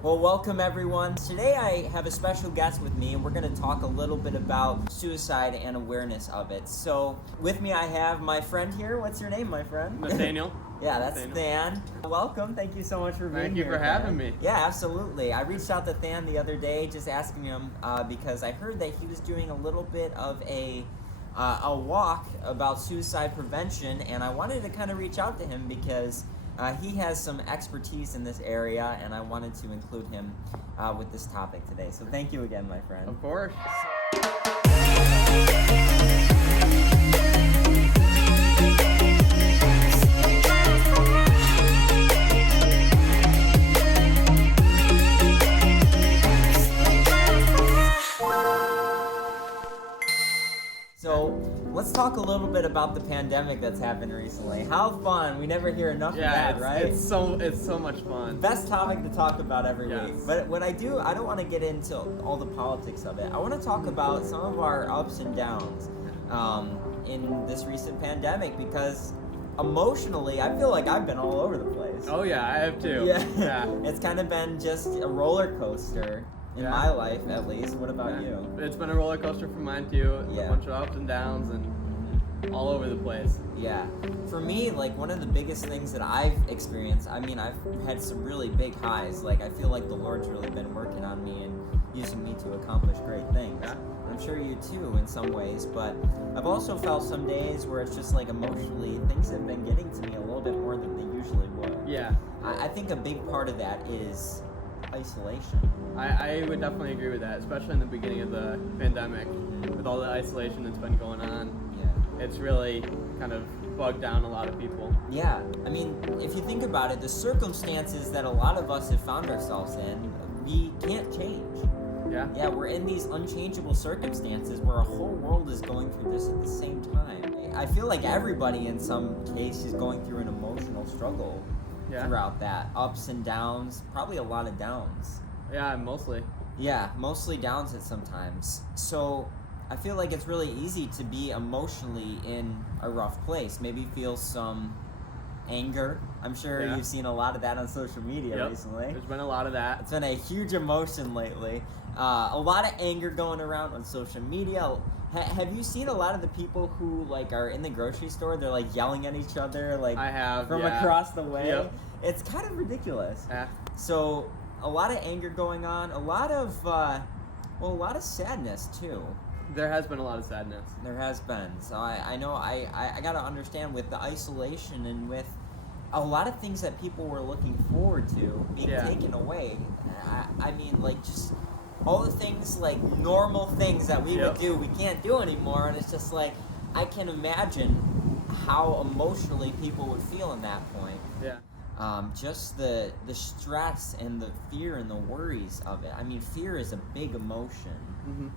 Well, welcome everyone. Today I have a special guest with me and we're going to talk a little bit about suicide and awareness of it. So with me I have my friend here. What's your name, my friend? Nathaniel. Yeah, that's Than. Welcome. Thank you so much for being here. Thank you for having me. Yeah, absolutely. I reached out to Than the other day just asking him because I heard that he was doing a little bit of a walk about suicide prevention, and I wanted to kind of reach out to him because he has some expertise in this area, and I wanted to include him with this topic today. So thank you again, my friend. Of course. So let's talk a little bit about the pandemic that's happened recently. How fun! We never hear enough of that, right? It's so much fun. Best topic to talk about every week. Yes. But what I don't want to get into all the politics of it. I want to talk about some of our ups and downs in this recent pandemic, because emotionally, I feel like I've been all over the place. Oh yeah, I have too. Yeah. It's kind of been just a roller coaster. In my life, at least. What about you? It's been a roller coaster for mine too. Yeah. A bunch of ups and downs and all over the place. Yeah. For me, like, one of the biggest things that I've experienced, I mean, I've had some really big highs. Like, I feel like the Lord's really been working on me and using me to accomplish great things. Yeah. I'm sure you too in some ways, but I've also felt some days where it's just like emotionally things have been getting to me a little bit more than they usually would. Yeah. I think a big part of that is isolation. I would definitely agree with that, especially in the beginning of the pandemic, with all the isolation that's been going on. Yeah. It's really kind of bugged down a lot of people. Yeah, I mean, if you think about it, the circumstances that a lot of us have found ourselves in, we can't change. Yeah. Yeah, we're in these unchangeable circumstances where a whole world is going through this at the same time. I feel like everybody in some case is going through an emotional struggle throughout that. Ups and downs, probably a lot of downs. Yeah, mostly. Yeah, mostly downs at sometimes. So I feel like it's really easy to be emotionally in a rough place. Maybe feel some anger. I'm sure you've seen a lot of that on social media recently. There's been a lot of that. It's been a huge emotion lately. A lot of anger going around on social media. Have you seen a lot of the people who like are in the grocery store? They're like yelling at each other, like I have from across the way. Yep. It's kind of ridiculous. Yeah. So a lot of anger going on, a lot of sadness too. There has been a lot of sadness. There has been. So I know I gotta understand with the isolation and with a lot of things that people were looking forward to being taken away. I mean, like, just all the things, like normal things that we would do, we can't do anymore, and it's just like, I can imagine how emotionally people would feel in that point. Yeah. Just the stress and the fear and the worries of it. I mean, fear is a big emotion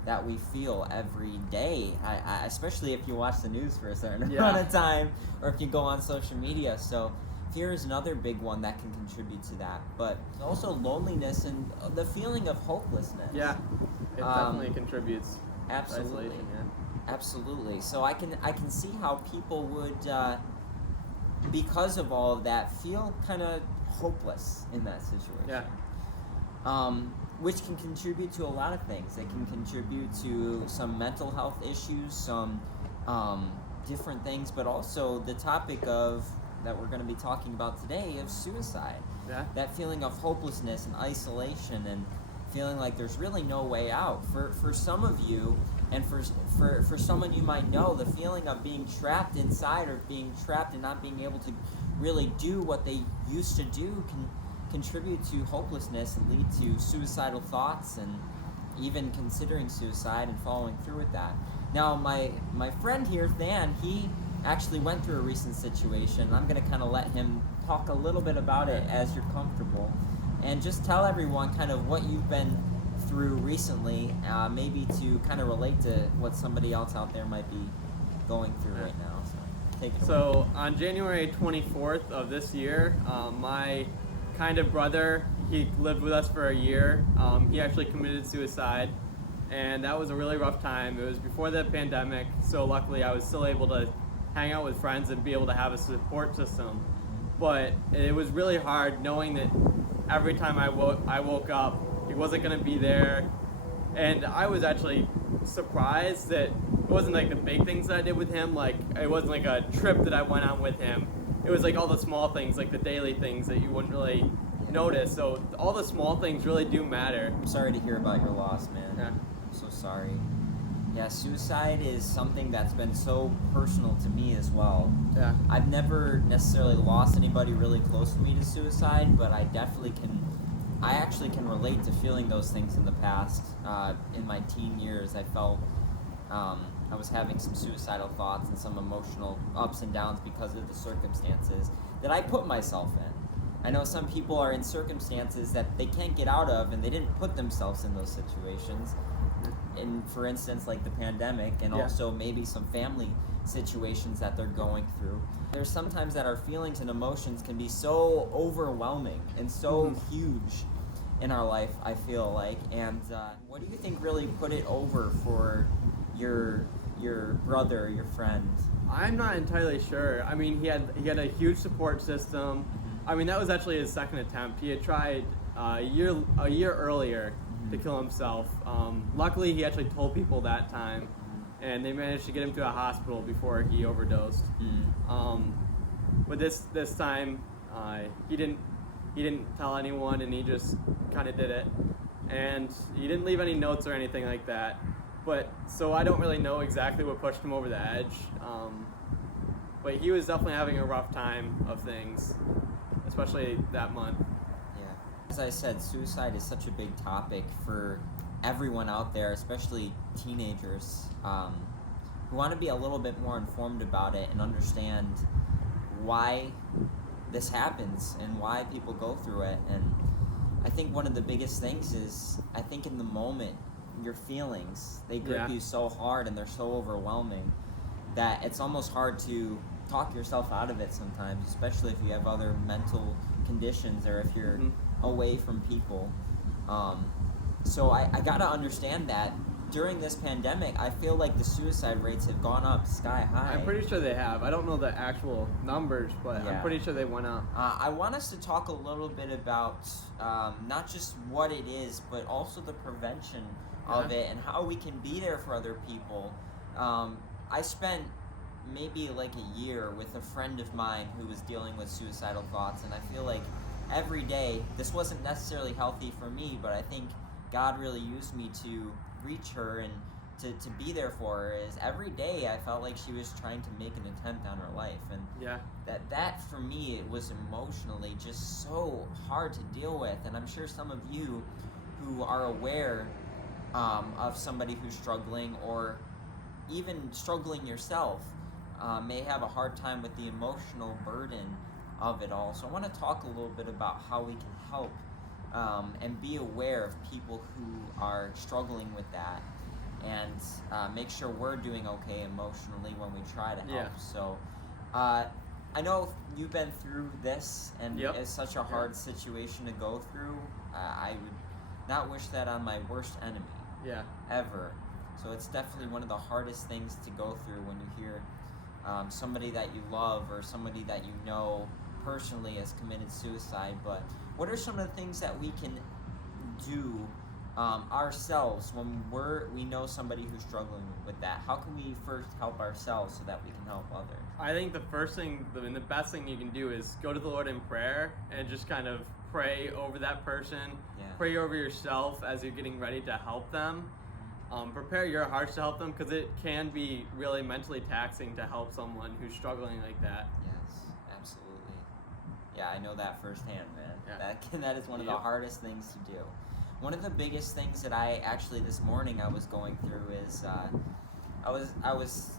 that we feel every day, I especially if you watch the news for a certain amount of time, or if you go on social media. So fear is another big one that can contribute to that, but also loneliness and the feeling of hopelessness. Yeah, it definitely contributes. Absolutely. Isolation, Absolutely. So I can see how people would, because of all of that, feel kind of hopeless in that situation. Yeah. Which can contribute to a lot of things. It can contribute to some mental health issues, some different things, but also the topic of that we're going to be talking about today of suicide. Yeah. That feeling of hopelessness and isolation and feeling like there's really no way out. For some of you, and for someone you might know, the feeling of being trapped inside or being trapped and not being able to really do what they used to do can contribute to hopelessness and lead to suicidal thoughts and even considering suicide and following through with that. Now, my friend here, Than, he actually went through a recent situation. I'm going to kind of let him talk a little bit about it as you're comfortable, and just tell everyone kind of what you've been through recently, maybe to kind of relate to what somebody else out there might be going through right now. So take it away. So on January 24th of this year, my kind of brother, he lived with us for a year. He actually committed suicide, and that was a really rough time. It was before the pandemic, so luckily I was still able to hang out with friends and be able to have a support system. But it was really hard knowing that every time I woke up, he wasn't gonna be there, and I was actually surprised that it wasn't like the big things that I did with him. Like it wasn't like a trip that I went on with him. It was like all the small things, like the daily things that you wouldn't really notice. So all the small things really do matter. I'm sorry to hear about your loss, man. Yeah. I'm so sorry. Yeah, suicide is something that's been so personal to me as well. Yeah. I've never necessarily lost anybody really close to me to suicide, but I actually can relate to feeling those things in the past. In my teen years, I felt I was having some suicidal thoughts and some emotional ups and downs because of the circumstances that I put myself in. I know some people are in circumstances that they can't get out of, and they didn't put themselves in those situations. And for instance, like the pandemic, and also maybe some family situations that they're going through. There's sometimes that our feelings and emotions can be so overwhelming and so huge in our life, I feel like. And what do you think really put it over for your brother, your friend? I'm not entirely sure. I mean, he had a huge support system. I mean, that was actually his second attempt. He had tried a year earlier to kill himself. Luckily, he actually told people that time, and they managed to get him to a hospital before he overdosed. But this time, he didn't tell anyone, and he just kind of did it. And he didn't leave any notes or anything like that. But so I don't really know exactly what pushed him over the edge. But he was definitely having a rough time of things, especially that month. Yeah. As I said, suicide is such a big topic for everyone out there, especially teenagers, who want to be a little bit more informed about it and understand why this happens and why people go through it. And I think one of the biggest things is, I think in the moment, your feelings, they grip you so hard and they're so overwhelming that it's almost hard to talk yourself out of it sometimes, especially if you have other mental conditions or if you're away from people. So I gotta understand that during this pandemic, I feel like the suicide rates have gone up sky high. I'm pretty sure they have. I don't know the actual numbers, but I'm pretty sure they went up. I want us to talk a little bit about not just what it is, but also the prevention of it and how we can be there for other people. I spent maybe like a year with a friend of mine who was dealing with suicidal thoughts, and I feel like every day, this wasn't necessarily healthy for me, but I think God really used me to reach her and to be there for her. Is every day I felt like she was trying to make an attempt on her life, and that for me, it was emotionally just so hard to deal with. And I'm sure some of you who are aware of somebody who's struggling or even struggling yourself may have a hard time with the emotional burden of it all. So I want to talk a little bit about how we can help and be aware of people who are struggling with that, and make sure we're doing okay emotionally when we try to help. So I know you've been through this, and it's such a hard situation to go through. I would not wish that on my worst enemy. Ever. So it's definitely one of the hardest things to go through when you hear somebody that you love or somebody that you know personally has committed suicide. But what are some of the things that we can do ourselves when we know somebody who's struggling with that? How can we first help ourselves so that we can help others? I think the first thing and the best thing you can do is go to the Lord in prayer and just kind of pray over that person, pray over yourself as you're getting ready to help them. Prepare your hearts to help them, because it can be really mentally taxing to help someone who's struggling like that. Yes, absolutely. Yeah, I know that firsthand, man. That is one of the hardest things to do. One of the biggest things that I actually this morning I was going through is I was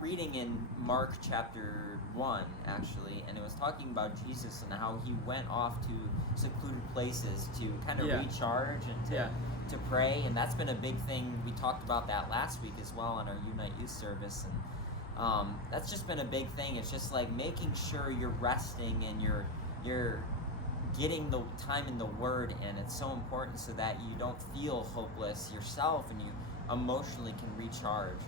reading in Mark chapter 1 actually, and it was talking about Jesus and how he went off to secluded places to kind of recharge and to pray, and that's been a big thing. We talked about that last week as well on our YOUnite Youth Service, and that's just been a big thing. It's just like making sure you're resting and you're getting the time in the Word, and it's so important so that you don't feel hopeless yourself and you emotionally can recharge.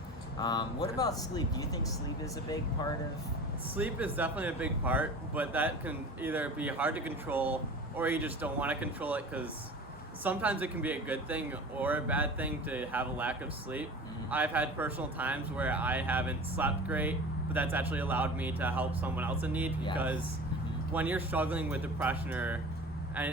What about sleep? Do you think sleep is a big part of? Sleep is definitely a big part, but that can either be hard to control or you just don't want to control it, because sometimes it can be a good thing or a bad thing to have a lack of sleep. I've had personal times where I haven't slept great, but that's actually allowed me to help someone else in need, because when you're struggling with depression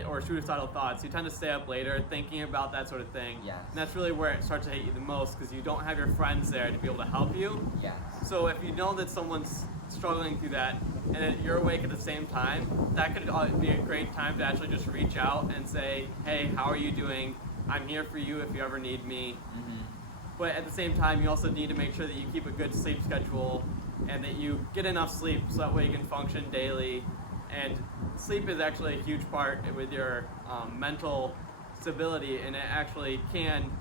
or suicidal thoughts, you tend to stay up later thinking about that sort of thing. Yes. And that's really where it starts to hit you the most, because you don't have your friends there to be able to help you. Yes. So if you know that someone's struggling through that and that you're awake at the same time, that could be a great time to actually just reach out and say, hey, how are you doing? I'm here for you if you ever need me. But at the same time, you also need to make sure that you keep a good sleep schedule and that you get enough sleep so that way you can function daily. And sleep is actually a huge part with your mental stability, and it actually can.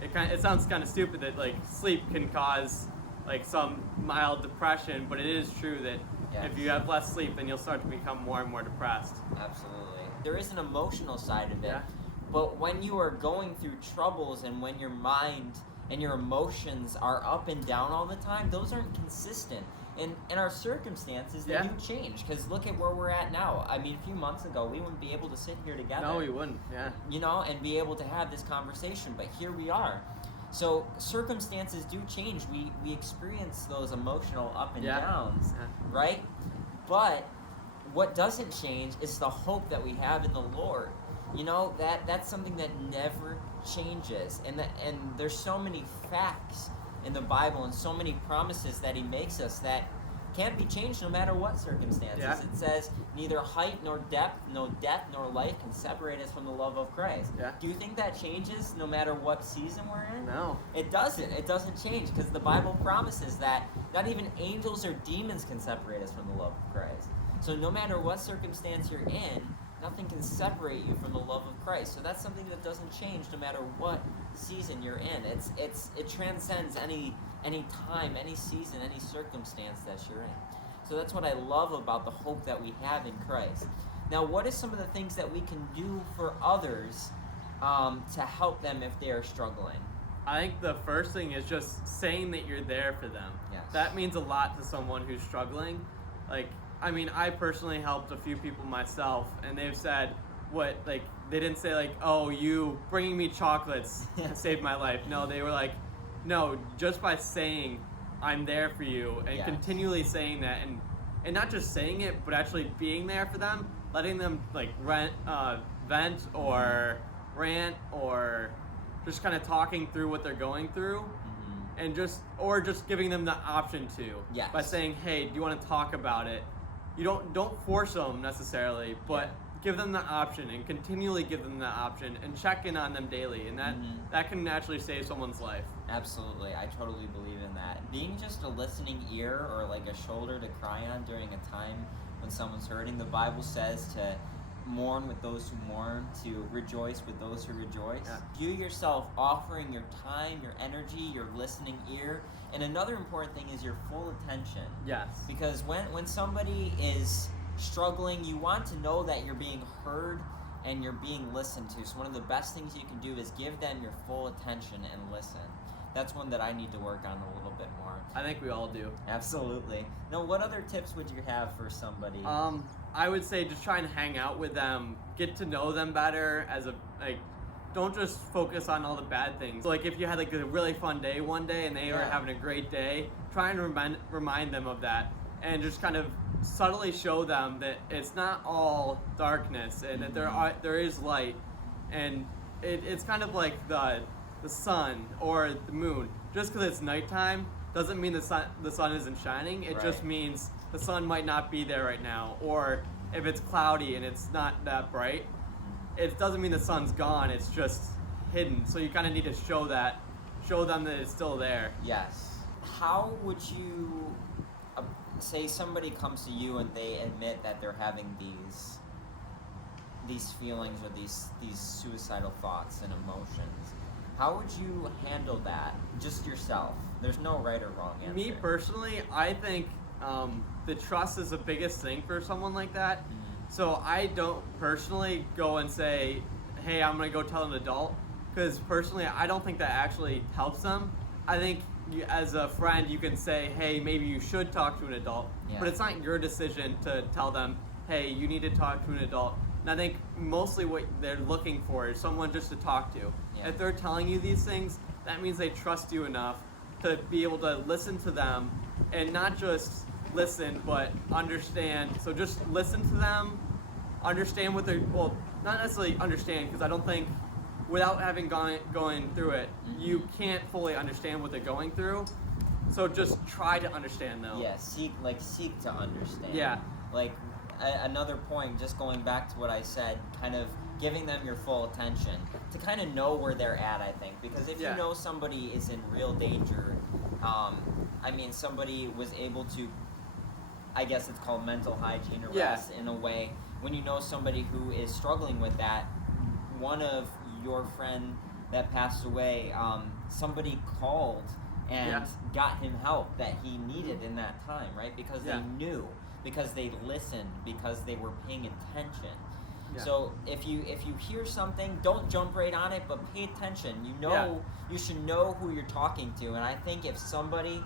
It sounds kind of stupid that like sleep can cause like some mild depression, but it is true that if you have less sleep, then you'll start to become more and more depressed. Absolutely. There is an emotional side of it, Yeah. but when you are going through troubles and when your mind and your emotions are up and down all the time, those aren't consistent. And our circumstances, they do change, because look at where we're at now. I mean, a few months ago, we wouldn't be able to sit here together. No, you wouldn't, You know, and be able to have this conversation, but here we are. So circumstances do change. We experience those emotional up and downs, right? But what doesn't change is the hope that we have in the Lord. You know, that's something that never changes. And there's so many facts in the Bible and so many promises that he makes us that can't be changed no matter what circumstances. It says neither height nor depth, no death nor life can separate us from the love of Christ. Do you think that changes no matter what season we're in? No. It doesn't. It doesn't change, because the Bible promises that not even angels or demons can separate us from the love of Christ. So no matter what circumstance you're in, nothing can separate you from the love of Christ. So that's something that doesn't change no matter what season you're in. It transcends any time, any season, any circumstance that you're in. So that's what I love about the hope that we have in Christ. Now, what are some of the things that we can do for others to help them if they are struggling? I think the first thing is just saying that you're there for them. Yes. That means a lot to someone who's struggling. Like, I mean, I personally helped a few people myself, and they've said they didn't say like, oh, you bringing me chocolates saved my life. No, they were like, no, just by saying I'm there for you and continually saying that, and not just saying it, but actually being there for them, letting them like vent or rant or just kind of talking through what they're going through. And just giving them the option to, by saying, hey, do you want to talk about it? You don't force them necessarily, but give them the option and continually give them the option and check in on them daily, and that can naturally save someone's life. Absolutely, I totally believe in that. Being just a listening ear or like a shoulder to cry on during a time when someone's hurting. The Bible says to mourn with those who mourn, to rejoice with those who rejoice. You yourself offering your time, your energy, your listening ear. And another important thing is your full attention. Yes. Because when somebody is struggling, you want to know that you're being heard and you're being listened to. So one of the best things you can do is give them your full attention and listen. That's one that I need to work on a little bit more. I think we all do. Absolutely. Now, what other tips would you have for somebody? I would say just try and hang out with them, get to know them better don't just focus on all the bad things. So, like, if you had like a really fun day one day and they were having a great day, try and remind them of that, and just kind of subtly show them that it's not all darkness and that there is light, and it's kind of like the sun or the moon. Just because it's nighttime doesn't mean the sun isn't shining. It just means the sun might not be there right now, or if it's cloudy and it's not that bright, it doesn't mean the sun's gone. It's just hidden. So you kind of need to show them that it's still there. Yes. How would you say somebody comes to you and they admit that they're having these feelings or these suicidal thoughts and emotions? How would you handle that? Just yourself. There's no right or wrong answer. Me personally, I think the trust is the biggest thing for someone like that. So I don't personally go and say, hey, I'm going to go tell an adult, because personally I don't think that actually helps them. I think as a friend you can say, hey, maybe you should talk to an adult, but it's not your decision to tell them, hey, you need to talk to an adult. And I think mostly what they're looking for is someone just to talk to. Yeah. If they're telling you these things, that means they trust you enough to be able to listen to them, and not just listen, but understand. So just listen to them, understand what they're, well, not necessarily understand, because I don't think without having going through it, you can't fully understand what they're going through. So just try to understand though. Yeah, seek to understand. Yeah. Like another point, just going back to what I said, kind of giving them your full attention to kind of know where they're at, I think. Because if you know somebody is in real danger, I mean, somebody was able to, I guess it's called mental hygiene or rest in a way. When you know somebody who is struggling with that, one of your friend that passed away, somebody called and got him help that he needed in that time, right? Because they knew, because they listened, because they were paying attention. Yeah. So if you hear something, don't jump right on it, but pay attention. You should know who you're talking to. And I think if somebody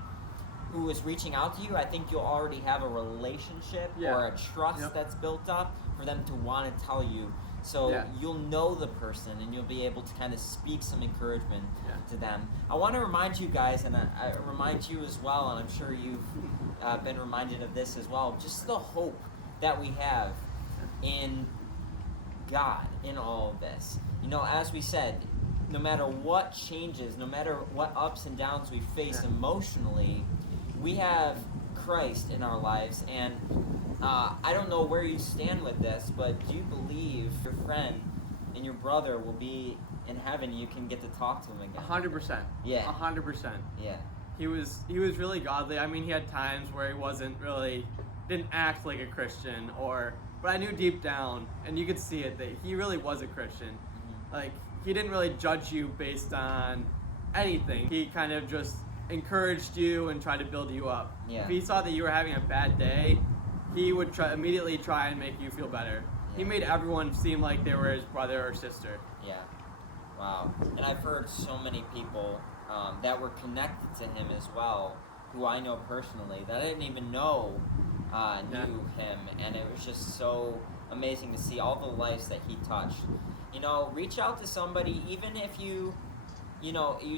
who is reaching out to you, I think you'll already have a relationship or a trust that's built up for them to want to tell you. So you'll know the person, and you'll be able to kind of speak some encouragement to them. I want to remind you guys, and I remind you as well, and I'm sure you've been reminded of this as well, just the hope that we have in God in all of this. You know, as we said, no matter what changes, no matter what ups and downs we face emotionally, we have Christ in our lives. And I don't know where you stand with this, but do you believe your friend and your brother will be in heaven? You can get to talk to him again. 100%. Yeah. 100%. Yeah. He was really godly. I mean, he had times where he didn't act like a Christian, but I knew deep down, and you could see it, that he really was a Christian. Mm-hmm. Like, he didn't really judge you based on anything. He kind of just encouraged you and tried to build you up. Yeah. If he saw that you were having a bad day, he would immediately try and make you feel better. Yeah. He made everyone seem like they were his brother or sister. Yeah. Wow. And I've heard so many people that were connected to him as well, who I know personally, that I didn't even know knew him, and it was just so amazing to see all the lives that he touched. You know, reach out to somebody, even if you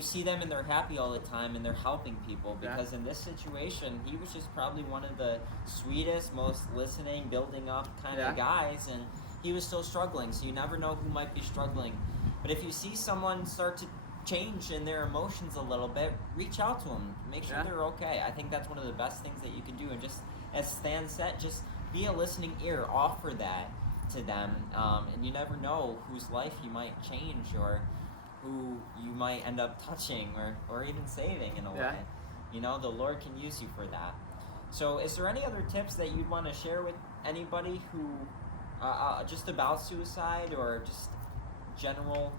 see them and they're happy all the time and they're helping people, because in this situation, he was just probably one of the sweetest, most listening, building up kind of guys, and he was still struggling, so you never know who might be struggling. But if you see someone start to change in their emotions a little bit, reach out to them, make sure they're okay. I think that's one of the best things that you can do, and just as Stan said, just be a listening ear, offer that to them, and you never know whose life you might change, or who you might end up touching, or even saving in a way. You know, the Lord can use you for that. So is there any other tips that you'd want to share with anybody who, just about suicide, or just general?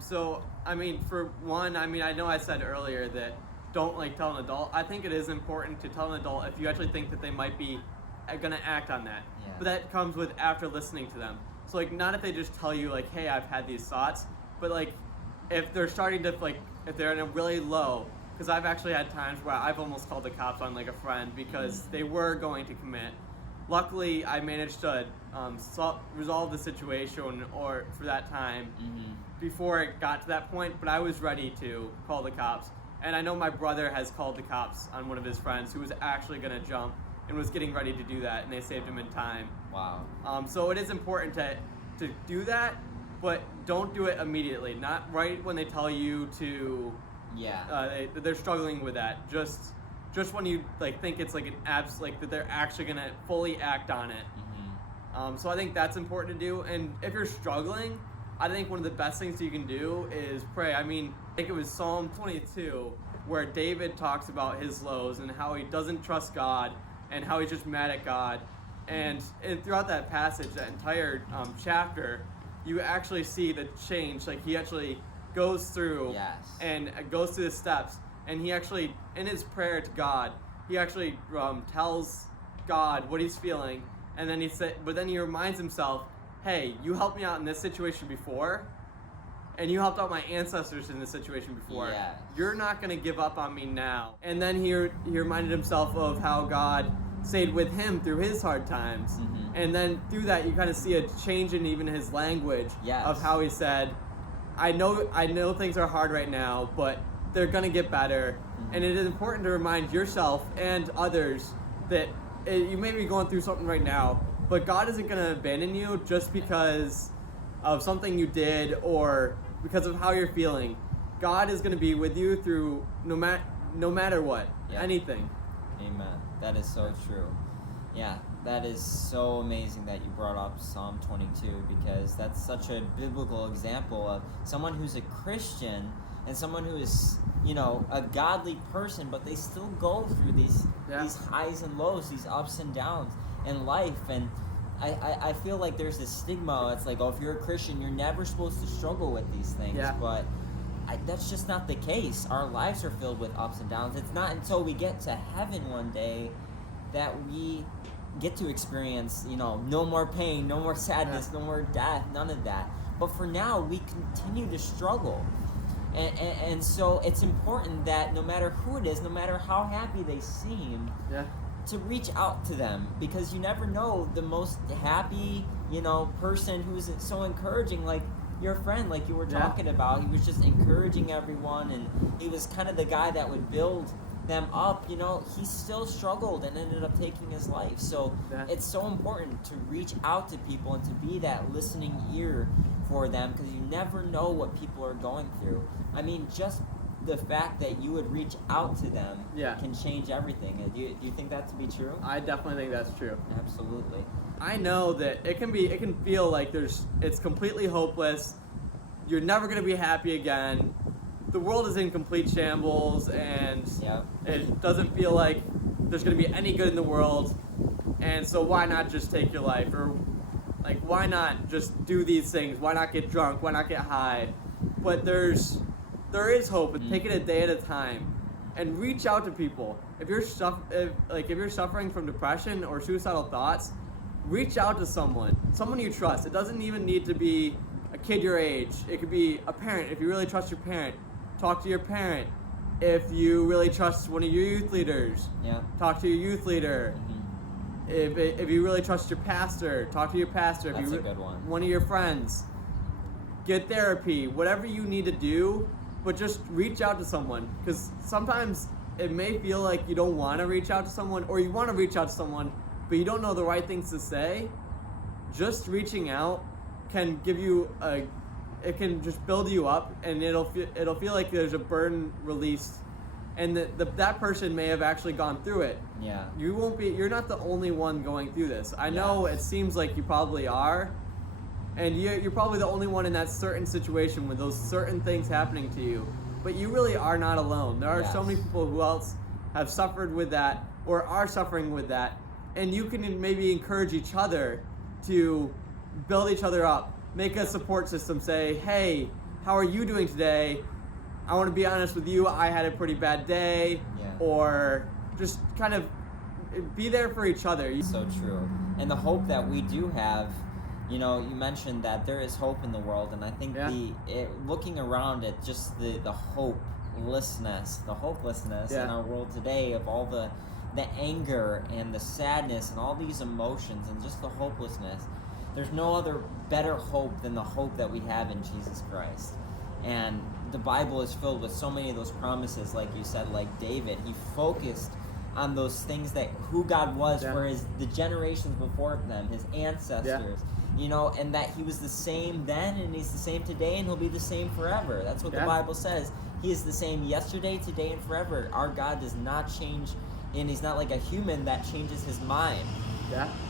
So, I mean, for one, I know I said earlier that don't tell an adult. I think it is important to tell an adult if you actually think that they might be going to act on that. Yeah. But that comes with after listening to them. So not if they just tell you hey, I've had these thoughts, but if they're starting to if they're in a really low, because I've actually had times where I've almost called the cops on a friend because they were going to commit. Luckily, I managed to resolve the situation for that time before it got to that point, but I was ready to call the cops. And I know my brother has called the cops on one of his friends who was actually going to jump and was getting ready to do that, and they saved him in time. Wow. So it is important to do that, but don't do it immediately. Not right when they tell you to. Yeah. They're struggling with that. Just when you think it's an abs, that they're actually going to fully act on it. Mm-hmm. So I think that's important to do. And if you're struggling, I think one of the best things you can do is pray. I think it was Psalm 22 where David talks about his lows and how he doesn't trust God and how he's just mad at God. And throughout that passage, that entire chapter, you actually see the change. He actually goes through and goes through the steps. And he actually, in his prayer to God, he actually tells God what he's feeling. And then he reminds himself, hey, you helped me out in this situation before, and you helped out my ancestors in this situation before. Yes. You're not going to give up on me now. And then he reminded himself of how God stayed with him through his hard times. Mhm. And then through that, you kind of see a change in even his language Yes. of how he said, I know things are hard right now, but they're going to get better. Mhm. And it is important to remind yourself and others that you may be going through something right now, but God isn't going to abandon you just because of something you did or because of how you're feeling. God is going to be with you through no matter what, Yeah. anything. Amen. That is so true. Yeah, that is so amazing that you brought up Psalm 22, because that's such a biblical example of someone who's a Christian and someone who is, a godly person, but they still go through these highs and lows, these ups and downs in life. And I feel like there's this stigma. It's like, if you're a Christian, you're never supposed to struggle with these things. Yeah. But that's just not the case. Our lives are filled with ups and downs. It's not until we get to heaven one day that we get to experience, no more pain, no more sadness, no more death, none of that. But for now, we continue to struggle. And so it's important that no matter who it is, no matter how happy they seem, to reach out to them, because you never know, the most happy, person who's so encouraging, like your friend, like you were talking about. He was just encouraging everyone, and he was kind of the guy that would build them up. He still struggled and ended up taking his life. So it's so important to reach out to people and to be that listening ear for them, because you never know what people are going through. I mean, just the fact that you would reach out to them can change everything. Do you think that to be true? I definitely think that's true. Absolutely. I know that it can feel like it's completely hopeless. You're never going to be happy again. The world is in complete shambles, and it doesn't feel like there's going to be any good in the world. And so why not just take your life? Or like, why not just do these things? Why not get drunk? Why not get high? But there is hope. Take it a day at a time, and reach out to people. If you're suffering from depression or suicidal thoughts, reach out to someone you trust. It doesn't even need to be a kid your age. It could be a parent. If you really trust your parent, talk to your parent. If you really trust one of your youth leaders, talk to your youth leader. If you really trust your pastor, talk to your pastor. That's a good one. One of your friends. Get therapy, whatever you need to do, but just reach out to someone. Because sometimes it may feel like you don't want to reach out to someone, or you want to reach out to someone, but you don't know the right things to say. Just reaching out can give you it can just build you up, and it'll feel like there's a burden released, and that person may have actually gone through it. Yeah. You're not the only one going through this. I know it seems like you probably are, and you're probably the only one in that certain situation with those certain things happening to you, but you really are not alone. There are so many people who else have suffered with that or are suffering with that, and you can maybe encourage each other to build each other up. Make a support system. Say, hey, how are you doing today? I want to be honest with you, I had a pretty bad day. Or just kind of be there for each other. So true. And the hope that we do have, you mentioned that there is hope in the world, and I think looking around at just the hopelessness in our world today, of all the anger and the sadness and all these emotions and just the hopelessness, there's no other better hope than the hope that we have in Jesus Christ. And the Bible is filled with so many of those promises, like you said, like David. He focused on those things, that who God was for the generations before them, his ancestors, and that he was the same then, and he's the same today, and he'll be the same forever. That's what the Bible says. He is the same yesterday, today, and forever. Our God does not change, and he's not like a human that changes his mind.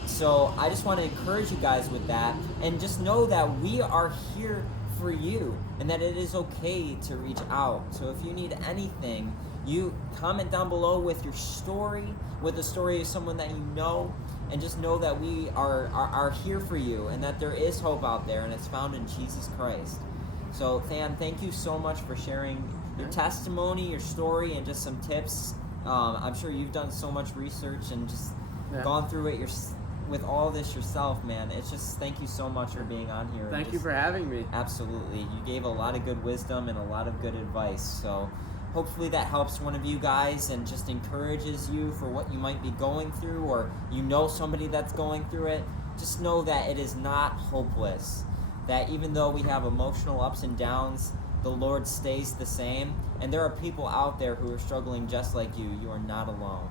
So I just want to encourage you guys with that, and just know that we are here for you, and that it is okay to reach out. So if you need anything, you comment down below with your story, with the story of someone that you know, and just know that we are here for you, and that there is hope out there, and it's found in Jesus Christ. So Than, thank you so much for sharing your testimony, your story, and just some tips. I'm sure you've done so much research and just gone through it with all this yourself, man. It's just, thank you so much for being on here. Thank you for having me. Absolutely. You gave a lot of good wisdom and a lot of good advice. So hopefully that helps one of you guys and just encourages you for what you might be going through, or you know somebody that's going through it. Just know that it is not hopeless, that even though we have emotional ups and downs, the Lord stays the same, and there are people out there who are struggling just like you. You are not alone.